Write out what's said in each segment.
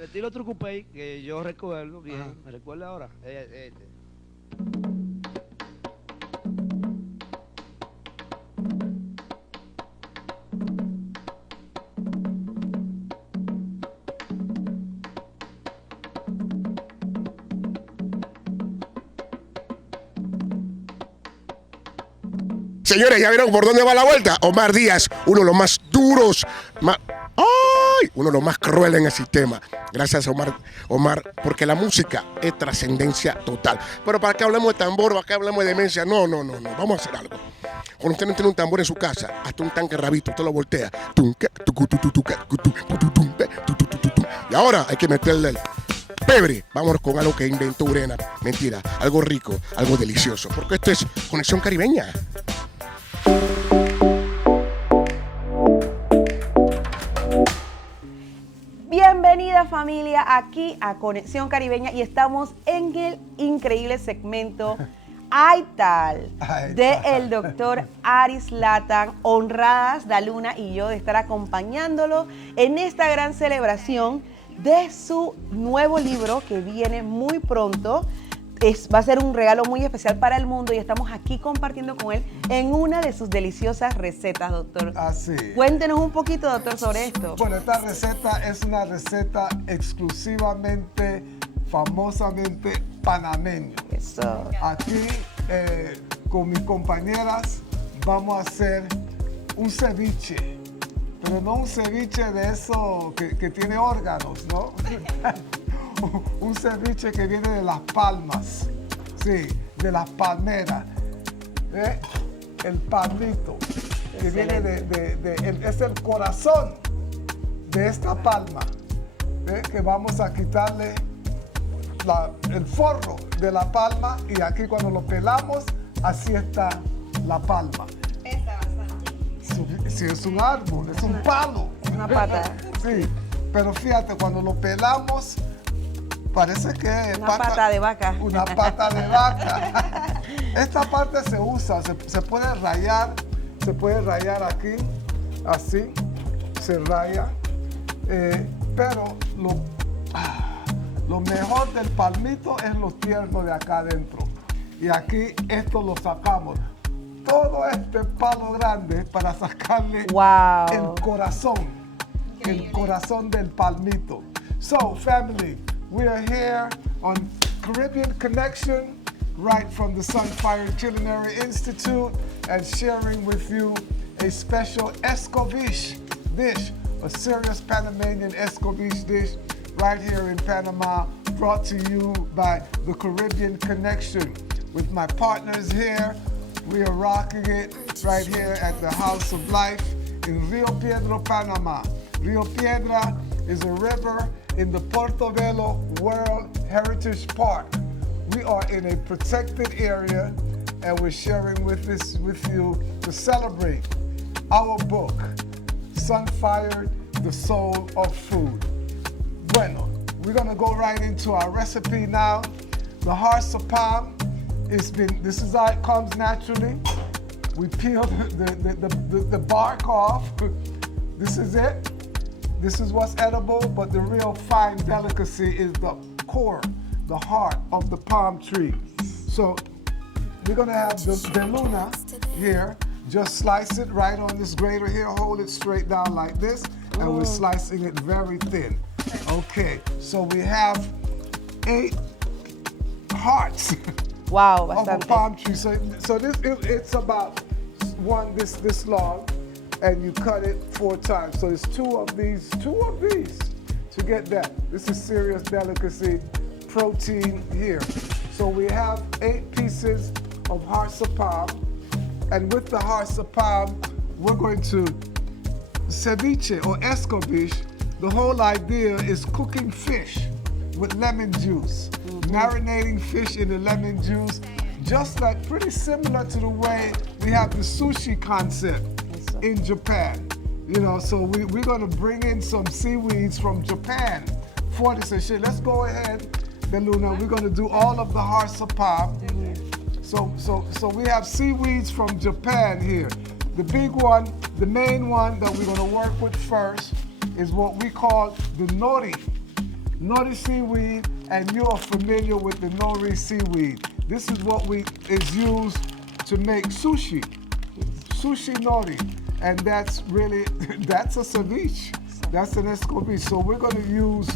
El estilo trucupey, que yo recuerdo bien, ¿me recuerda ahora? Este. Señores, ¿ya vieron por dónde va la vuelta? Omar Díaz, uno de los más duros, uno de los más crueles en el sistema. Gracias, Omar, porque la música es trascendencia total. Pero para que hablemos de tambor, para que hablemos de demencia, no. Vamos a hacer algo. Cuando usted no tiene un tambor en su casa, hasta un tanque rabito, usted lo voltea. Y ahora hay que meterle el pebre. Vámonos con algo que inventó Urena. Mentira, algo rico, algo delicioso. Porque esto es Conexión Caribeña. Bienvenida familia aquí a Conexión Caribeña y estamos en el increíble segmento Ay Tal de el doctor Aris Latan, honradas Daluna y yo de estar acompañándolo en esta gran celebración de su nuevo libro que viene muy pronto. Va a ser un regalo muy especial para el mundo y estamos aquí compartiendo con él en una de sus deliciosas recetas, doctor. Así. Cuéntenos un poquito, doctor, sobre esto. Bueno, esta receta es una receta exclusivamente, famosamente panameña. Eso. Aquí, con mis compañeras, vamos a hacer un ceviche. Pero no un ceviche de eso que tiene órganos, ¿no? Un ceviche que viene de las palmas, sí, de las palmeras. El palmito, que viene es el corazón de esta palma, que vamos a quitarle el forro de la palma y aquí cuando lo pelamos, así está la palma. Pesa bastante. Sí, es un árbol, es un palo. Es una pata. Sí, pero fíjate, cuando lo pelamos, parece que es una pata de vaca. Una pata de vaca. Esta parte se usa, se puede rayar aquí, así, se raya. Pero lo mejor del palmito es lo tierno de acá adentro. Y aquí esto lo sacamos. Todo este palo grande para sacarle el corazón del palmito. So, family, we are here on Caribbean Connection, right from the Sunfire Culinary Institute, and sharing with you a special escovitch dish, a serious Panamanian escovitch dish, right here in Panama, brought to you by the Caribbean Connection. With my partners here, we are rocking it right here at the House of Life in Rio Piedra, Panama. Rio Piedra is a river in the Portobello World Heritage Park. We are in a protected area and we're sharing with you to celebrate our book, Sunfire, the Soul of Food. Bueno, we're gonna go right into our recipe now. The harsapam this is how it comes naturally. We peel the bark off. This is it. This is what's edible, but the real fine delicacy is the core, the heart of the palm tree. So we're gonna have the luna here. Just slice it right on this grater here, hold it straight down like this, and we're slicing it very thin. Okay, so we have 8 hearts of a palm tree. So it's about this long, and you cut it 4 times. So it's 2 of these to get that. This is serious delicacy, protein here. So we have 8 pieces of harsapam, and with the harsapam, we're going to ceviche or escovitch. The whole idea is cooking fish with lemon juice, marinating fish in the lemon juice, just like pretty similar to the way we have the sushi concept in Japan. You know, so we're gonna bring in some seaweeds from Japan for this and shit. Let's go ahead, Beluna. We're gonna do all of the harsapam. So we have seaweeds from Japan here. The big one, the main one that we're gonna work with first is what we call the nori. nori seaweed, and you are familiar with the nori seaweed. This is what is used to make sushi nori, and that's really, that's a ceviche. That's an escovitch. So we're gonna use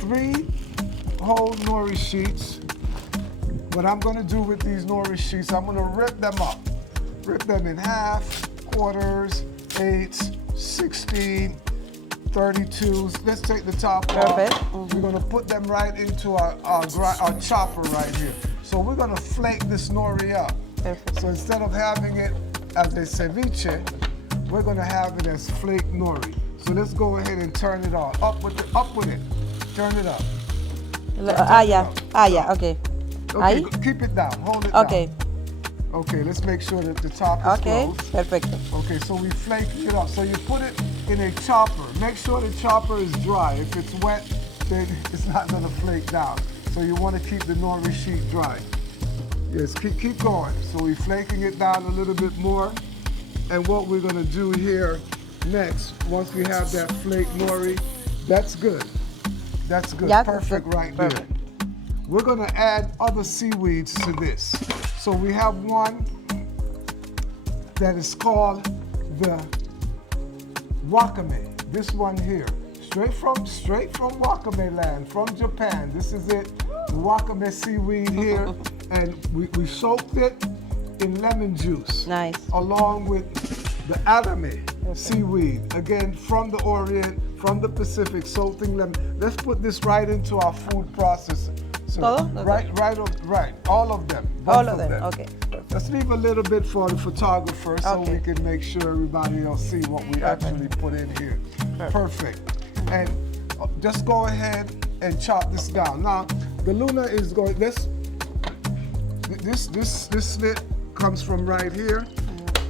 3 whole nori sheets. What I'm gonna do with these nori sheets, I'm gonna rip them up. Rip them in half, quarters, 8s, 16, 32s. Let's take the top off. We're gonna put them right into our chopper right here. So we're gonna flake this nori up. Perfect. So instead of having it as a ceviche, we're gonna have it as flake nori. So let's go ahead and turn it on. Up with it. Turn it up. Yeah, okay. Okay, keep it down, hold it Okay. down. Okay, let's make sure that the top is closed. Perfecto. Okay, so we flake it up. So you put it in a chopper. Make sure the chopper is dry. If it's wet, then it's not gonna flake down. So you wanna keep the nori sheet dry. Yes, keep going. So we're flaking it down a little bit more. And what we're gonna do here next, once we have that flake nori, that's good. That's good, Yeah, perfect right there. We're gonna add other seaweeds to this. So we have one that is called the wakame. This one here, straight from wakame land, from Japan. This is it, the wakame seaweed here, and we soaked it in lemon juice. Nice. Along with the adame seaweed, again from the Orient, from the Pacific, salting lemon. Let's put this right into our food processor. So right, all of them. All of them, okay. Let's leave a little bit for the photographer so we can make sure everybody else see what we actually put in here. Perfect. And just go ahead and chop this down. Now, the Luna is going, this slit comes from right here.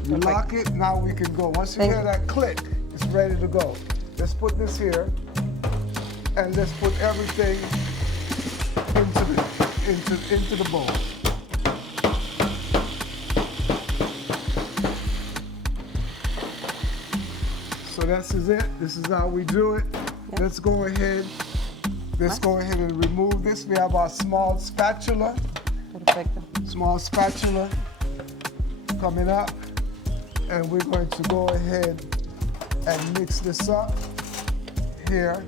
You lock it, now we can go. Once you hear that click, it's ready to go. Let's put this here, and let's put everything into the bowl. So this is it. This is how we do it. Yep. Let's go ahead and remove this. We have our small spatula. Perfecto. Small spatula coming up, and we're going to go ahead and mix this up here.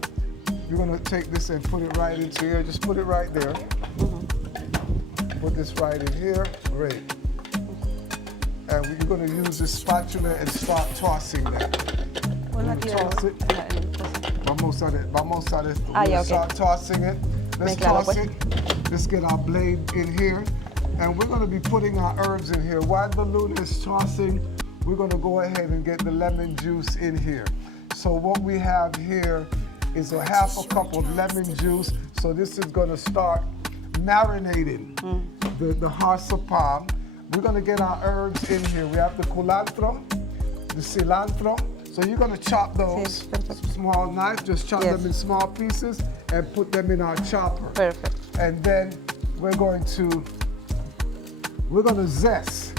You're gonna take this and put it right into here. Just put it right there. Put this right in here. Great. And we're gonna use this spatula and start tossing that. Toss it. Vamos a esto. Start tossing it. Let's toss it. Let's get our blade in here. And we're gonna be putting our herbs in here. While the Luna is tossing, we're gonna go ahead and get the lemon juice in here. So what we have here is a half a cup of lemon juice. So this is gonna start marinating the harsapam. We're gonna get our herbs in here. We have the culantro, the cilantro. So you're gonna chop those small knife, just chop them in small pieces and put them in our chopper. Perfect. And then we're gonna zest.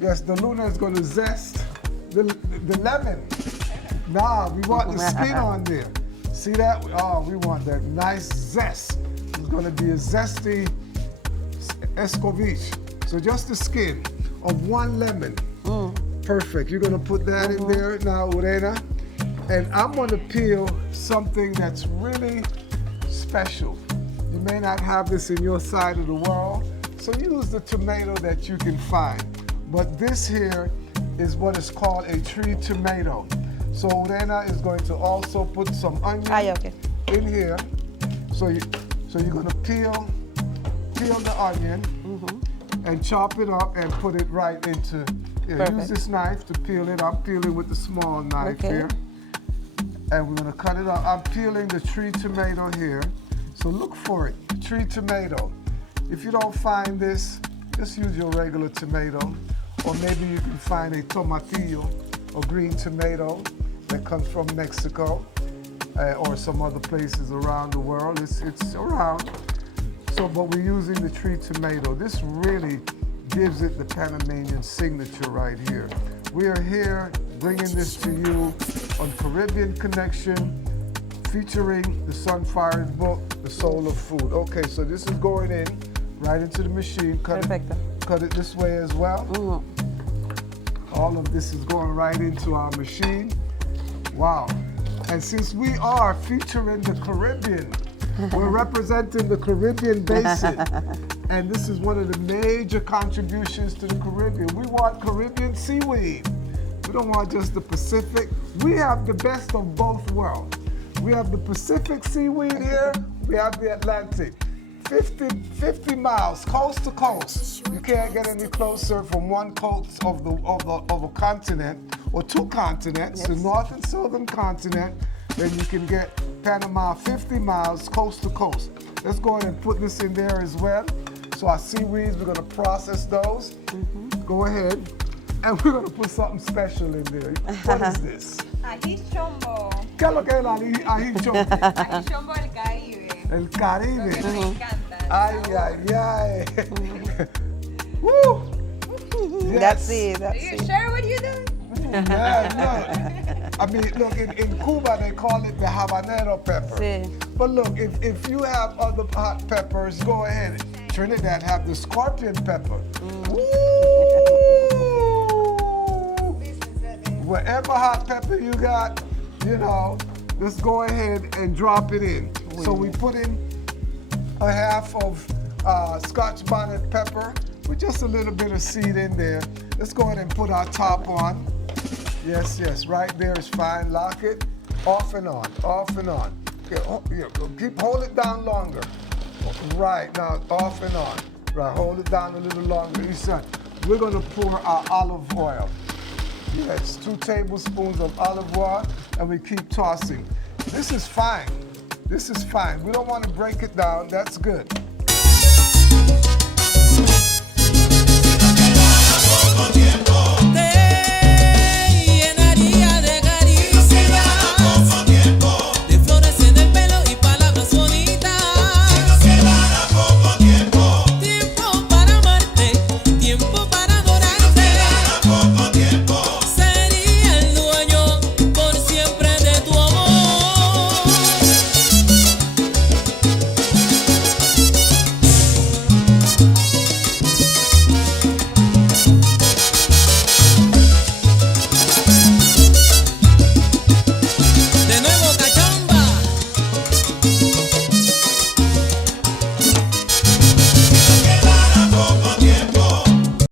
Yes, the Luna is gonna zest the lemon. Nah, we want the skin on there. See that? Oh, we want that nice zest. It's gonna be a zesty escovitch. So just the skin of one lemon. Perfect. You're gonna put that in there now, Urena. And I'm gonna peel something that's really special. You may not have this in your side of the world, so use the tomato that you can find. But this here is what is called a tree tomato. So Urena is going to also put some onion in here. So you're gonna peel the onion and chop it up and put it right into. Use this knife to peel it. I'm peeling with the small knife here, and we're gonna cut it up. I'm peeling the tree tomato here. So look for it, tree tomato. If you don't find this, just use your regular tomato, or maybe you can find a tomatillo, or green tomato that comes from Mexico or some other places around the world. It's around. So, but we're using the tree tomato. This really gives it the Panamanian signature right here. We are here bringing this to you on Caribbean Connection featuring the Sunfire's book, The Soul of Food. Okay, so this is going in right into the machine. Cut it this way as well. All of this is going right into our machine. Wow. And since we are featuring the Caribbean, we're representing the Caribbean basin. And this is one of the major contributions to the Caribbean. We want Caribbean seaweed. We don't want just the Pacific. We have the best of both worlds. We have the Pacific seaweed here, we have the Atlantic. 50 miles, coast to coast. You can't get any closer from one coast of a continent, or two continents, the North and Southern continent, then you can get Panama 50 miles, coast to coast. Let's go ahead and put this in there as well. So our seaweeds, we're gonna process those. Go ahead. And we're gonna put something special in there. What is this? Ají chombo. ¿Qué es lo que es el ají chombo? Ají chombo del Caribe. El Caribe. Me encanta. Ay, ay, ay. Woo! That's it. Are you sure what you're doing? Yeah, look. I mean, look, in Cuba, they call it the habanero pepper. Sí. But look, if you have other hot peppers, go ahead. Trinidad have the scorpion pepper. Woo! Whatever hot pepper you got, you know, let's go ahead and drop it in. So we put in a half of Scotch bonnet pepper with just a little bit of seed in there. Let's go ahead and put our top on. Yes, yes, right there is fine. Lock it, off and on, off and on. Okay, hold it down longer. Right, now off and on. Right, hold it down a little longer. Listen, we're gonna pour our olive oil. Yes, 2 tablespoons of olive oil, and we keep tossing. This is fine. This is fine. We don't want to break it down. That's good. Poco tiempo